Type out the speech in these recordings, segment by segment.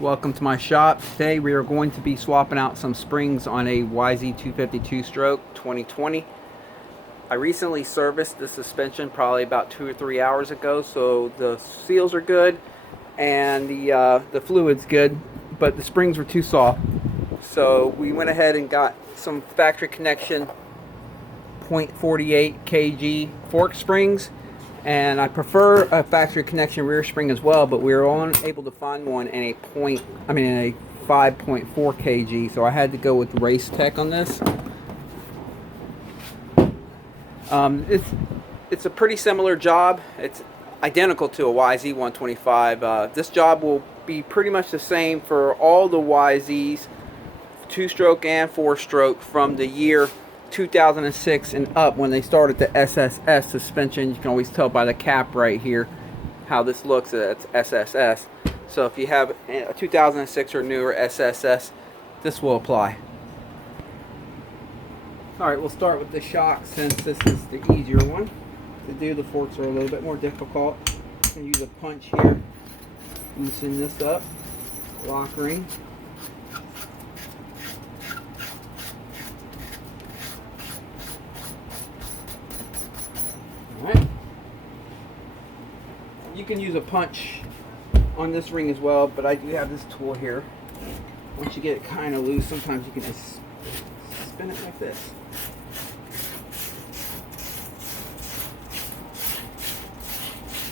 Welcome to my shop. Today we are going to be swapping out some springs on a YZ250 two-stroke 2020. I recently serviced the suspension probably about 2 or 3 hours ago, so the seals are good and the fluid's good, but the springs were too soft. So we went ahead and got some factory connection 0.48 kg fork springs, and I prefer a factory connection rear spring as well, but we were unable to find one in a 5.4 kg, so I had to go with Race Tech on this. It's a pretty similar job. It's identical to a YZ125. This job will be pretty much the same for all the YZs, 2-stroke and 4-stroke, from the year 2006 and up, when they started the SSS suspension. You can always tell by the cap right here how this looks. It's SSS. So if you have a 2006 or newer SSS, this will apply. Alright, we'll start with the shock since this is the easier one to do. The forks are a little bit more difficult. You can use a punch here, loosen this up, lock ring. Alright. You can use a punch on this ring as well, but I do have this tool here. Once you get it kind of loose, sometimes you can just spin it like this.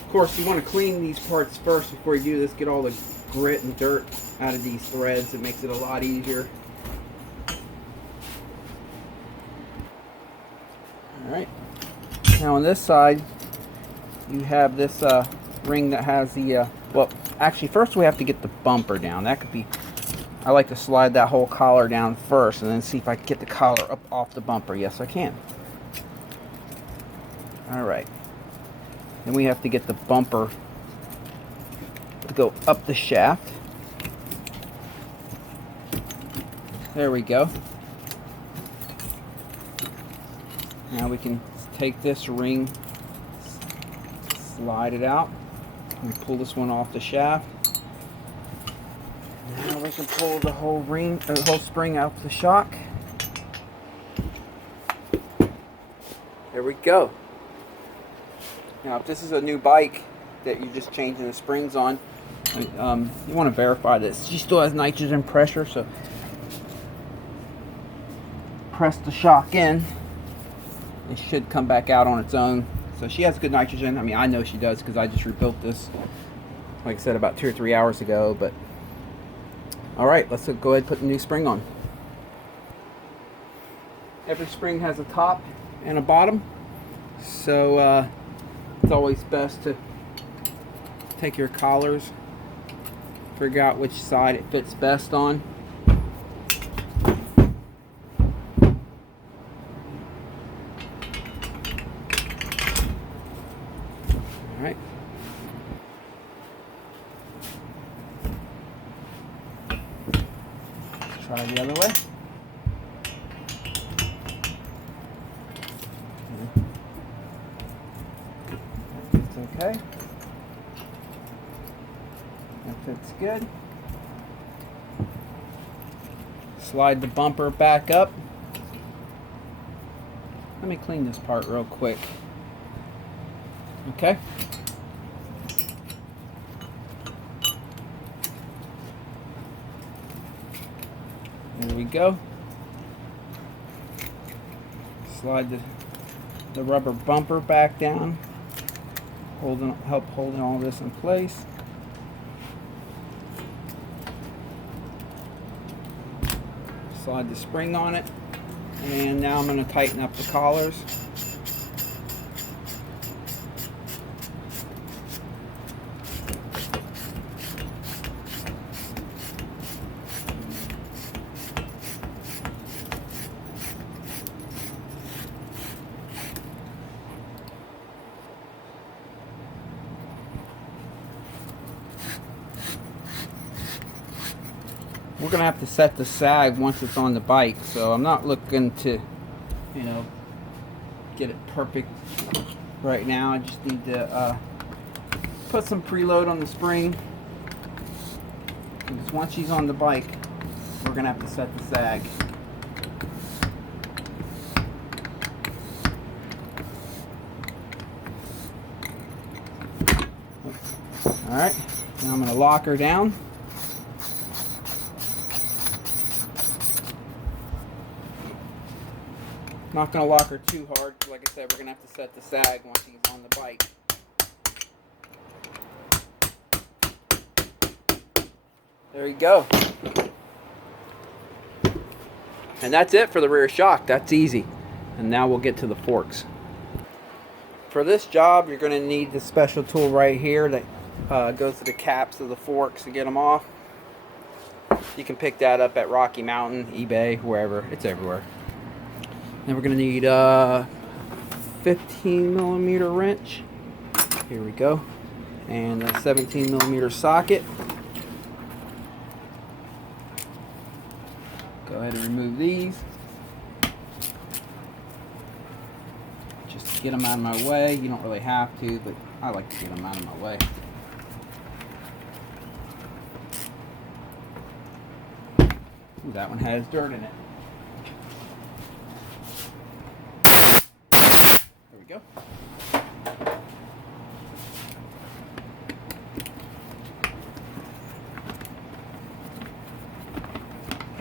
Of course, you want to clean these parts first before you do this. Get all the grit and dirt out of these threads. It makes it a lot easier. Alright. Now on this side, you have this ring that has the, well, actually first we have to get the bumper down. That could be, I like to slide that whole collar down first and then see if I can get the collar up off the bumper. Yes, I can. Alright. Then we have to get the bumper to go up the shaft. There we go. Now we can take this ring, slide it out, and pull this one off the shaft. Now we can pull the whole ring, the whole spring out the shock. There we go. Now, if this is a new bike that you're just changing the springs on, you want to verify this. She still has nitrogen pressure, so press the shock in. It should come back out on its own. So she has good nitrogen. I mean, I know she does because I just rebuilt this, like I said, about 2 or 3 hours ago. But all right, let's go ahead and put the new spring on. Every spring has a top and a bottom, so it's always best to take your collars, figure out which side it fits best on. Alright. Let's try the other way. That's okay. That fits good. Slide the bumper back up. Let me clean this part real quick. Okay. There we go. Slide the rubber bumper back down, help holding all this in place. Slide the spring on it, and now I'm going to tighten up the collars. We're going to have to set the sag once it's on the bike, so I'm not looking to, you know, get it perfect right now. I just need to put some preload on the spring, Because once she's on the bike, we're going to have to set the sag. Alright, now I'm going to lock her down. Not going to lock her too hard. Like I said, we're going to have to set the sag once she's on the bike. There you go. And that's it for the rear shock. That's easy. And now we'll get to the forks. For this job, you're going to need the special tool right here that goes to the caps of the forks to get them off. You can pick that up at Rocky Mountain, eBay, wherever. It's everywhere. Then we're going to need a 15mm wrench. Here we go. And a 17mm socket. Go ahead and remove these. Just to get them out of my way. You don't really have to, but I like to get them out of my way. Ooh, that one has dirt in it. There we go.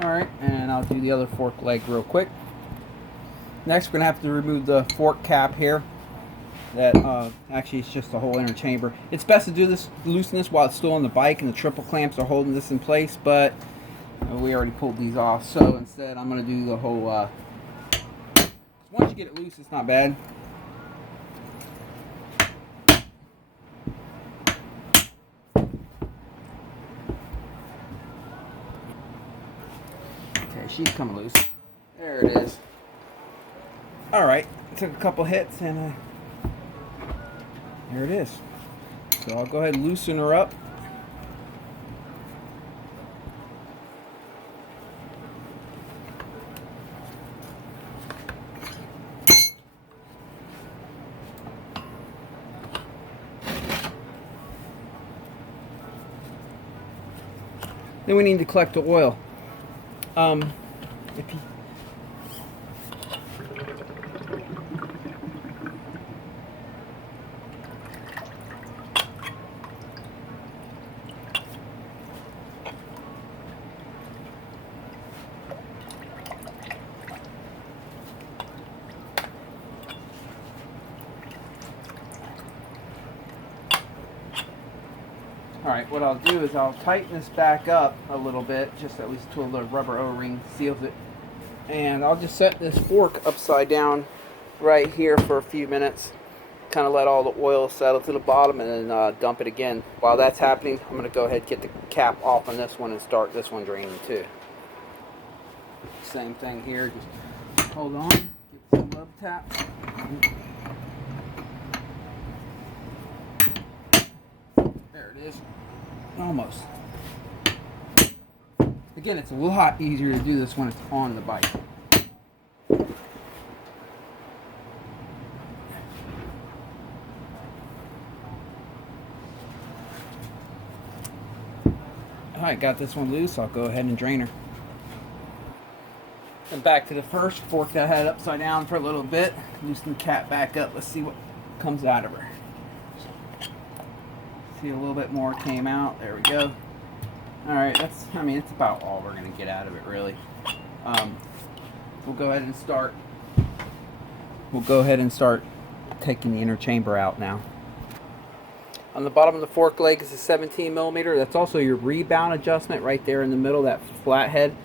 Alright, and I'll do the other fork leg real quick. Next, we're going to have to remove the fork cap here. That actually it's just the whole inner chamber. It's best to do this, loosen this while it's still on the bike and the triple clamps are holding this in place, but we already pulled these off. So instead, I'm going to do the whole, once you get it loose, it's not bad. She's coming loose. There it is. Alright, took a couple hits and there it is. So I'll go ahead and loosen her up. Then we need to collect the oil. If you Alright, what I'll do is I'll tighten this back up a little bit, just at least till the rubber O-ring seals it. And I'll just set this fork upside down right here for a few minutes. Kind of let all the oil settle to the bottom and then dump it again. While that's happening, I'm going to go ahead and get the cap off on this one and start this one draining too. Same thing here, just hold on, give some love taps. There it is. Almost. Again, it's a lot easier to do this when it's on the bike. Alright, got this one loose. I'll go ahead and drain her. And back to the first fork that I had upside down for a little bit. Loosen the cap back up. Let's see what comes out of her. See, a little bit more came out. There we go. Alright, that's, I mean, it's about all we're going to get out of it, really. We'll go ahead and start taking the inner chamber out now. On the bottom of the fork leg is a 17mm. That's also your rebound adjustment right there in the middle, that flathead.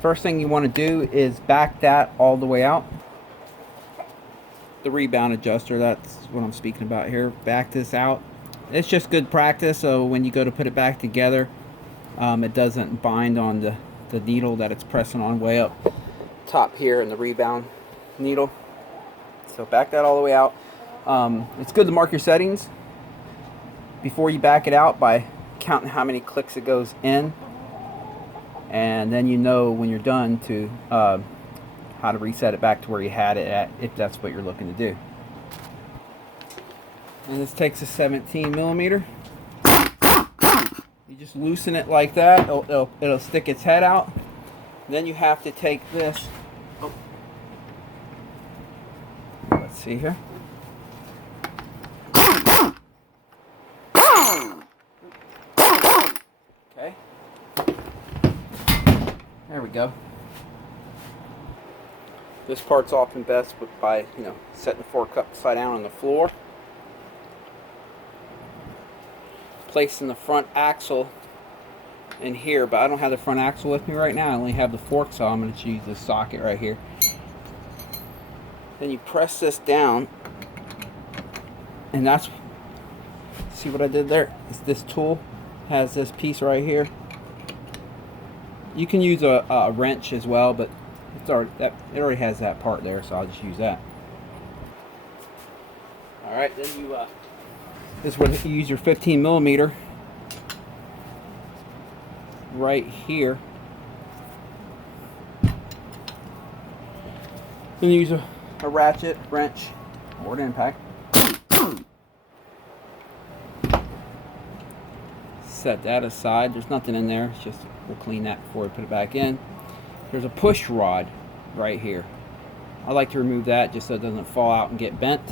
First thing you want to do is back that all the way out. The rebound adjuster, that's what I'm speaking about here. Back this out. It's just good practice, so when you go to put it back together, it doesn't bind on the needle that it's pressing on way up top here in the rebound needle. So back that all the way out. It's good to mark your settings before you back it out by counting how many clicks it goes in, and then you know when you're done to how to reset it back to where you had it at, if that's what you're looking to do. And this takes a 17mm. You just loosen it like that. It'll stick its head out. Then you have to take this. Oh. Let's see here. Okay. There we go. This part's often best by, setting the fork upside down on the floor. Placing the front axle in here, but I don't have the front axle with me right now. I only have the fork, so I'm going to use this socket right here. Then you press this down, and that's, see what I did there? This tool has this piece right here. You can use a wrench as well, but it already has that part there, so I'll just use that. All right, then you this is where you use your 15mm right here. Then you use a ratchet, wrench, or an impact. Set that aside. There's nothing in there. It's just, we'll clean that before we put it back in. There's a push rod right here. I like to remove that just so it doesn't fall out and get bent.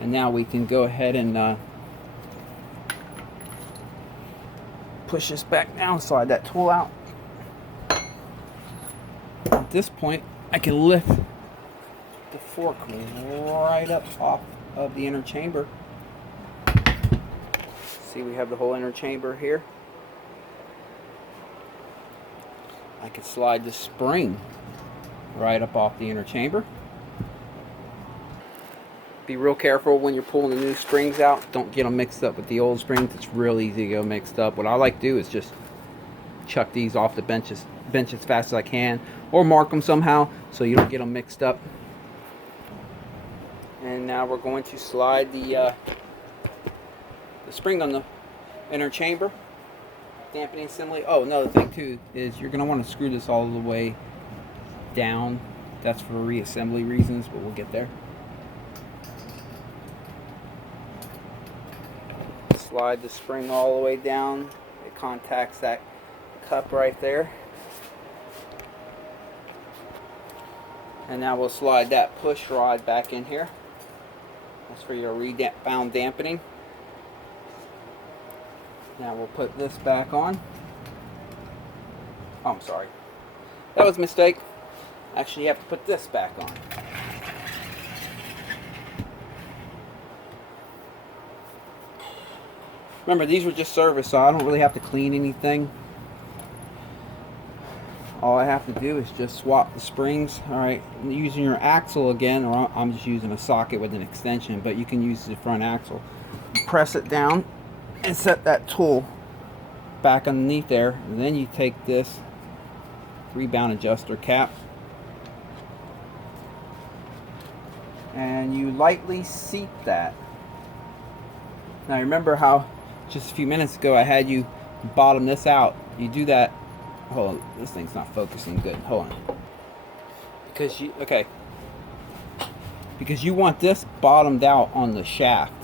And now we can go ahead and push this back down, slide that tool out. At this point, I can lift the fork right up off of the inner chamber. See, we have the whole inner chamber here. I can slide the spring right up off the inner chamber. Be real careful when you're pulling the new springs out. Don't get them mixed up with the old springs. It's real easy to go mixed up. What I like to do is just chuck these off the bench as fast as I can, or mark them somehow so you don't get them mixed up. And now we're going to slide the spring on the inner chamber. Dampening assembly. Oh, another thing too is you're going to want to screw this all the way down. That's for reassembly reasons, but we'll get there. Slide the spring all the way down. It contacts that cup right there. And now we'll slide that push rod back in here. That's for your rebound dampening. Now we'll put this back on. Oh, I'm sorry. That was a mistake. Actually, you have to put this back on. Remember, these were just service, so I don't really have to clean anything. All I have to do is just swap the springs. Alright, using your axle again, or I'm just using a socket with an extension, but you can use the front axle. Press it down and set that tool back underneath there, and then you take this rebound adjuster cap and you lightly seat that. Now remember how just a few minutes ago I had you bottom this out. You do that. Hold on, this thing's not focusing good. Hold on. Because you want this bottomed out on the shaft.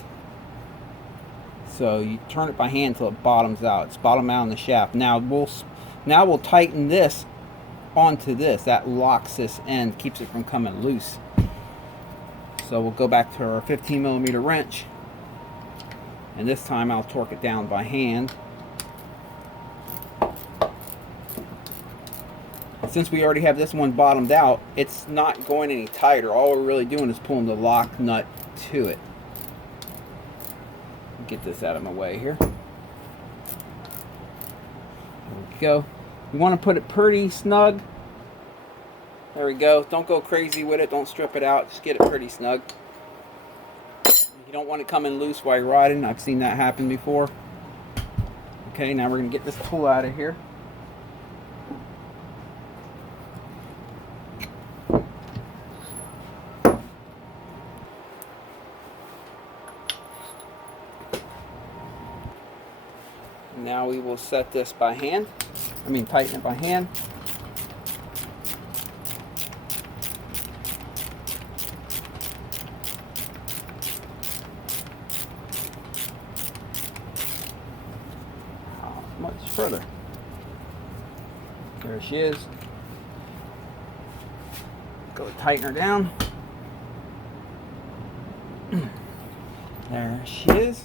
So you turn it by hand until it bottoms out. It's bottomed out on the shaft. Now we'll tighten this onto this. That locks this end, keeps it from coming loose. So we'll go back to our 15mm wrench, and this time I'll torque it down by hand. And since we already have this one bottomed out, it's not going any tighter. All we're really doing is pulling the lock nut to it. Get this out of my way here. There we go. We want to put it pretty snug. There we go. Don't go crazy with it. Don't strip it out. Just get it pretty snug. You don't want it coming loose while you're riding. I've seen that happen before. Okay, now we're going to get this tool out of here. Now we will set this by hand. Tighten it by hand. much further. There she is. Go tighten her down. There she is.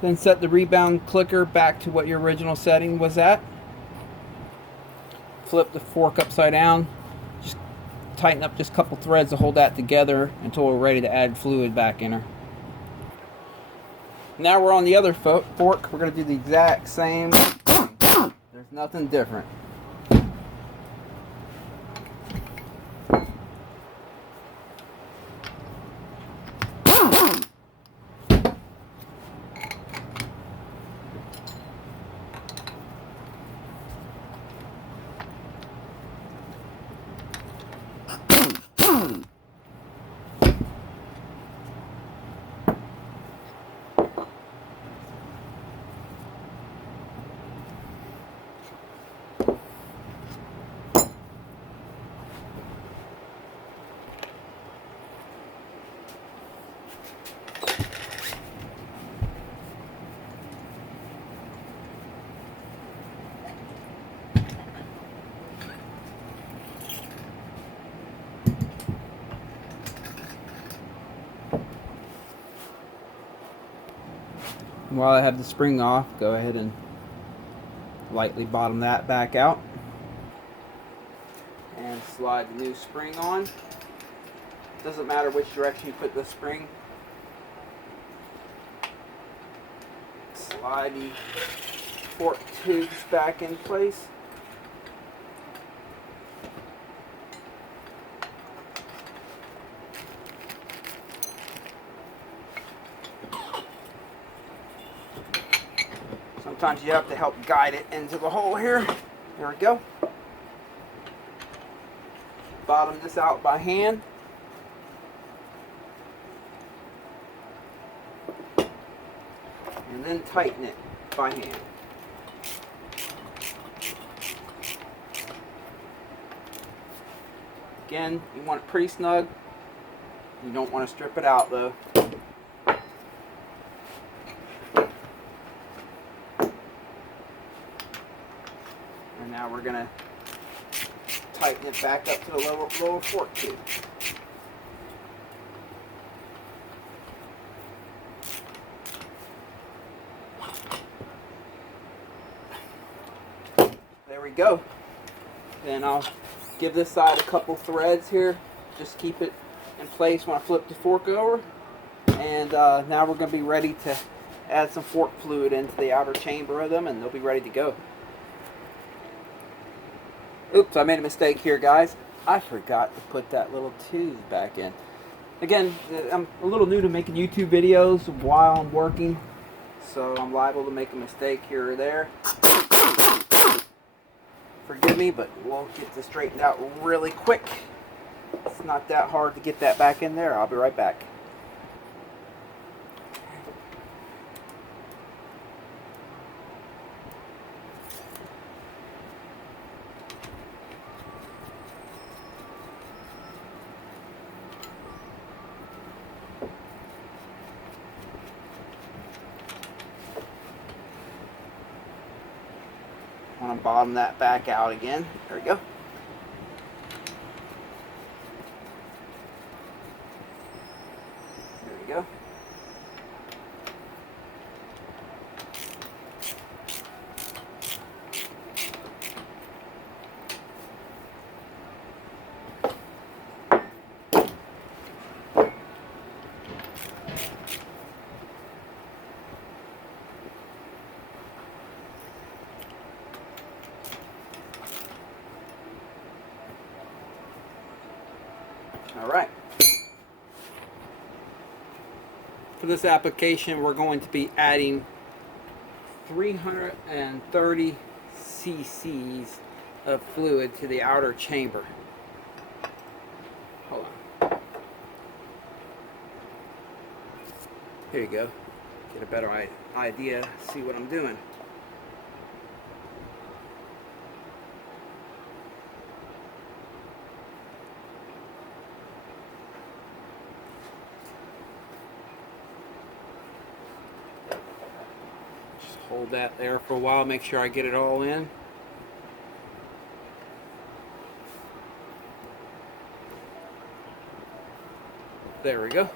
Then set the rebound clicker back to what your original setting was at. Flip the fork upside down. Just tighten up just a couple threads to hold that together until we're ready to add fluid back in her. Now we're on the other fork. We're going to do the exact same. There's nothing different. While I have the spring off, go ahead and lightly bottom that back out and slide the new spring on. Doesn't matter which direction you put the spring. Slide the fork tubes back in place. Sometimes you have to help guide it into the hole here. There we go. Bottom this out by hand. And then tighten it by hand. Again, you want it pretty snug. You don't want to strip it out though. And now we're going to tighten it back up to the lower fork tube. There we go. Then I'll give this side a couple threads here. Just keep it in place when I flip the fork over. And now we're going to be ready to add some fork fluid into the outer chamber of them, and they'll be ready to go. Oops, I made a mistake here, guys. I forgot to put that little tube back in. Again, I'm a little new to making YouTube videos while I'm working, so I'm liable to make a mistake here or there. Forgive me, but we'll get this straightened out really quick. It's not that hard to get that back in there. I'll be right back. I want to bottom that back out again. There we go. There we go. Alright. For this application, we're going to be adding 330 cc's of fluid to the outer chamber. Hold on. Here you go. Get a better idea, see what I'm doing. Hold that there for a while, make sure I get it all in. There we go.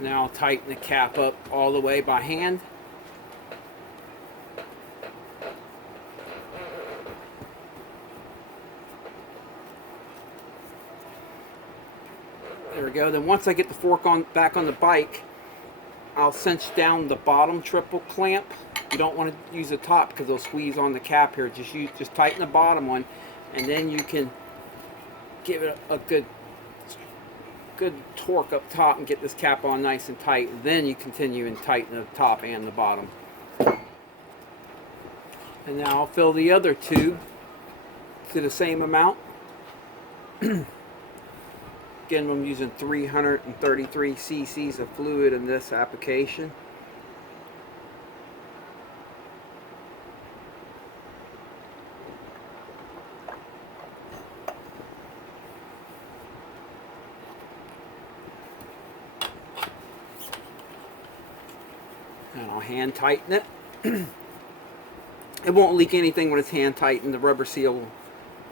Now I'll tighten the cap up all the way by hand. There we go. Then once I get the fork back on the bike, I'll cinch down the bottom triple clamp. You don't want to use the top because they'll squeeze on the cap here. Just tighten the bottom one, and then you can give it a good torque up top and get this cap on nice and tight. Then you continue and tighten the top and the bottom. And now I'll fill the other tube to the same amount. Again, I'm using 333 cc's of fluid in this application. And I'll hand tighten it. It won't leak anything when it's hand tightened. The rubber seal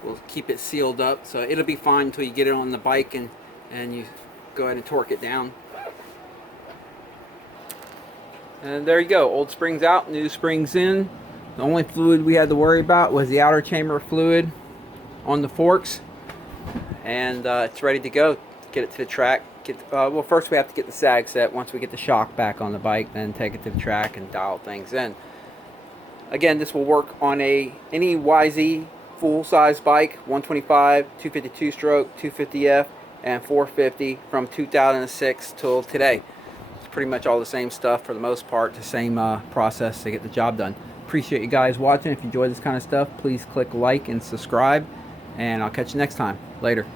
will keep it sealed up, so it'll be fine until you get it on the bike and you go ahead and torque it down. And there you go, old springs out, new springs in. The only fluid we had to worry about was the outer chamber fluid on the forks, and it's ready to go. Get it to the track. Well, first we have to get the sag set. Once we get the shock back on the bike, then take it to the track and dial things in. Again, this will work on any YZ full-size bike, 125, 252 stroke, 250f, and 450 from 2006 till today. It's pretty much all the same stuff for the most part, the same process to get the job done. Appreciate you guys watching. If you enjoy this kind of stuff, please click like and subscribe, and I'll catch you next time. Later.